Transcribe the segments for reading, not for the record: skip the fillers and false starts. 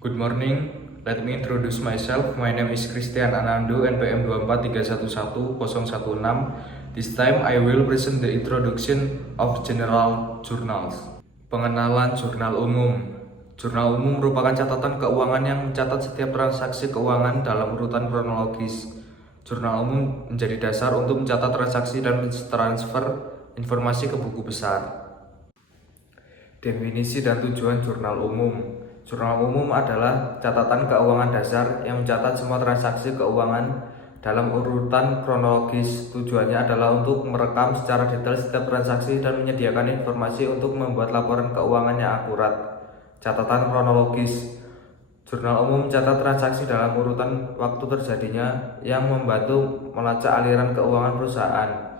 Good morning. Let me introduce myself. My name is Christian Anando, NPM 243111016. This time I will present the introduction of general journals. Pengenalan jurnal umum. Jurnal umum merupakan catatan keuangan yang mencatat setiap transaksi keuangan dalam urutan kronologis. Jurnal umum menjadi dasar untuk mencatat transaksi dan mentransfer informasi ke buku besar. Definisi dan tujuan jurnal umum. Jurnal umum adalah catatan keuangan dasar yang mencatat semua transaksi keuangan dalam urutan kronologis. Tujuannya adalah untuk merekam secara detail setiap transaksi dan menyediakan informasi untuk membuat laporan keuangan yang akurat. Catatan kronologis. Jurnal umum mencatat transaksi dalam urutan waktu terjadinya yang membantu melacak aliran keuangan perusahaan.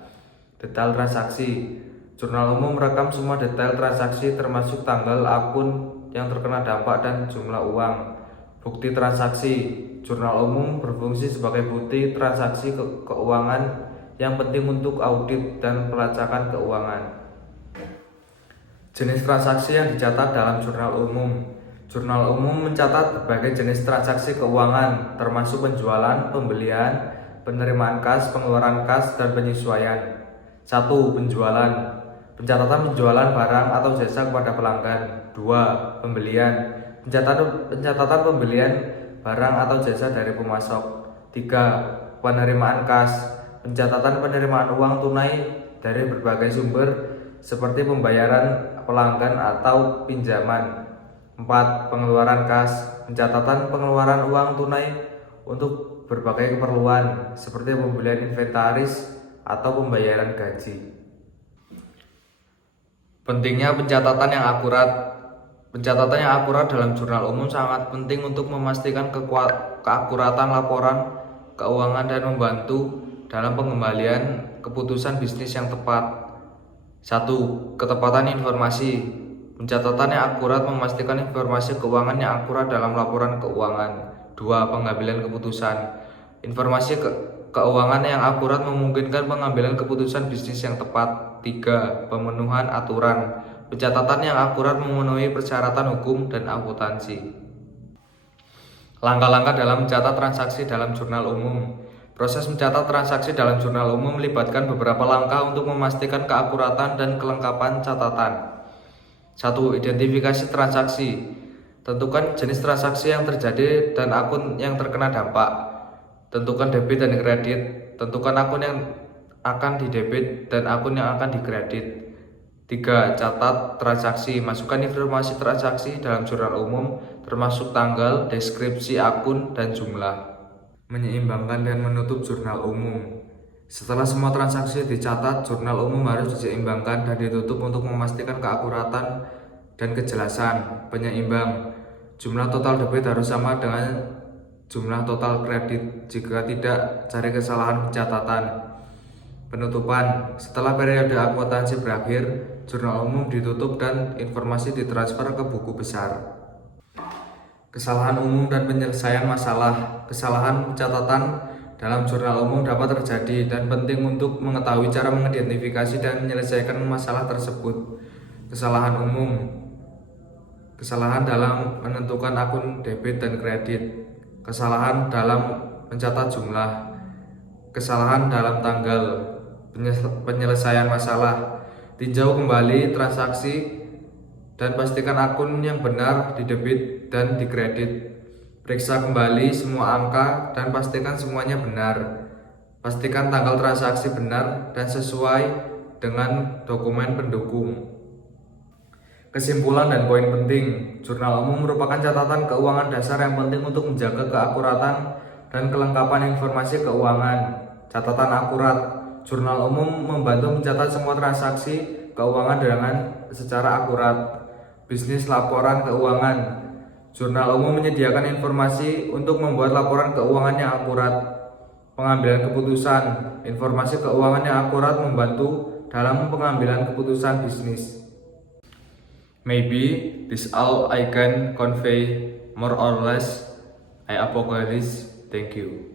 Detail transaksi. Jurnal umum merekam semua detail transaksi termasuk tanggal, akun yang terkena dampak, dan jumlah uang. Bukti transaksi. Jurnal umum berfungsi sebagai bukti transaksi keuangan yang penting untuk audit dan pelacakan keuangan. Jenis transaksi yang dicatat dalam jurnal umum. Jurnal umum mencatat berbagai jenis transaksi keuangan, termasuk penjualan, pembelian, penerimaan kas, pengeluaran kas, dan penyesuaian. 1. Penjualan. Pencatatan penjualan barang atau jasa kepada pelanggan. 2. Pembelian. Pencatatan pembelian barang atau jasa dari pemasok. 3. Penerimaan kas. Pencatatan penerimaan uang tunai dari berbagai sumber seperti pembayaran pelanggan atau pinjaman. 4. Pengeluaran kas. Pencatatan pengeluaran uang tunai untuk berbagai keperluan seperti pembelian inventaris atau pembayaran gaji. Pentingnya pencatatan yang akurat. Pencatatan yang akurat dalam jurnal umum sangat penting untuk memastikan keakuratan laporan keuangan dan membantu dalam pengembalian keputusan bisnis yang tepat. 1. Ketepatan informasi. Pencatatan yang akurat memastikan informasi keuangan yang akurat dalam laporan keuangan. 2. Pengambilan keputusan. Informasi keuangan yang akurat memungkinkan pengambilan keputusan bisnis yang tepat. 3. Pemenuhan aturan. Pencatatan yang akurat memenuhi persyaratan hukum dan akuntansi. Langkah-langkah dalam mencatat transaksi dalam jurnal umum. Proses mencatat transaksi dalam jurnal umum melibatkan beberapa langkah untuk memastikan keakuratan dan kelengkapan catatan. 1. Identifikasi transaksi. Tentukan jenis transaksi yang terjadi dan akun yang terkena dampak. Tentukan debit dan kredit. Tentukan akun yang akan didebit dan akun yang akan dikredit. 3. Catat transaksi. Masukkan informasi transaksi dalam jurnal umum termasuk tanggal, deskripsi akun, dan jumlah. Menyeimbangkan dan menutup jurnal umum. Setelah semua transaksi dicatat, jurnal umum harus diseimbangkan dan ditutup untuk memastikan keakuratan dan kejelasan. Penyeimbang. Jumlah total debit harus sama dengan jumlah total kredit. Jika tidak, cari kesalahan pencatatan. Penutupan. Setelah periode akuntansi berakhir, jurnal umum ditutup dan informasi ditransfer ke buku besar. Kesalahan umum dan penyelesaian masalah. Kesalahan pencatatan dalam jurnal umum dapat terjadi dan penting untuk mengetahui cara mengidentifikasi dan menyelesaikan masalah tersebut. Kesalahan umum. Kesalahan dalam menentukan akun debit dan kredit. Kesalahan dalam mencatat jumlah. Kesalahan dalam tanggal. Penyelesaian masalah. Tinjau kembali transaksi dan pastikan akun yang benar didebit dan dikredit. Periksa kembali semua angka dan pastikan semuanya benar. Pastikan tanggal transaksi benar dan sesuai dengan dokumen pendukung. Kesimpulan dan poin penting. Jurnal umum merupakan catatan keuangan dasar yang penting untuk menjaga keakuratan dan kelengkapan informasi keuangan. Catatan akurat. Jurnal umum membantu mencatat semua transaksi keuangan dengan secara akurat. Bisnis laporan keuangan. Jurnal umum menyediakan informasi untuk membuat laporan keuangan yang akurat. Pengambilan keputusan. Informasi keuangan yang akurat membantu dalam pengambilan keputusan bisnis. Maybe this all I can convey, more or less. I apologize. Thank you.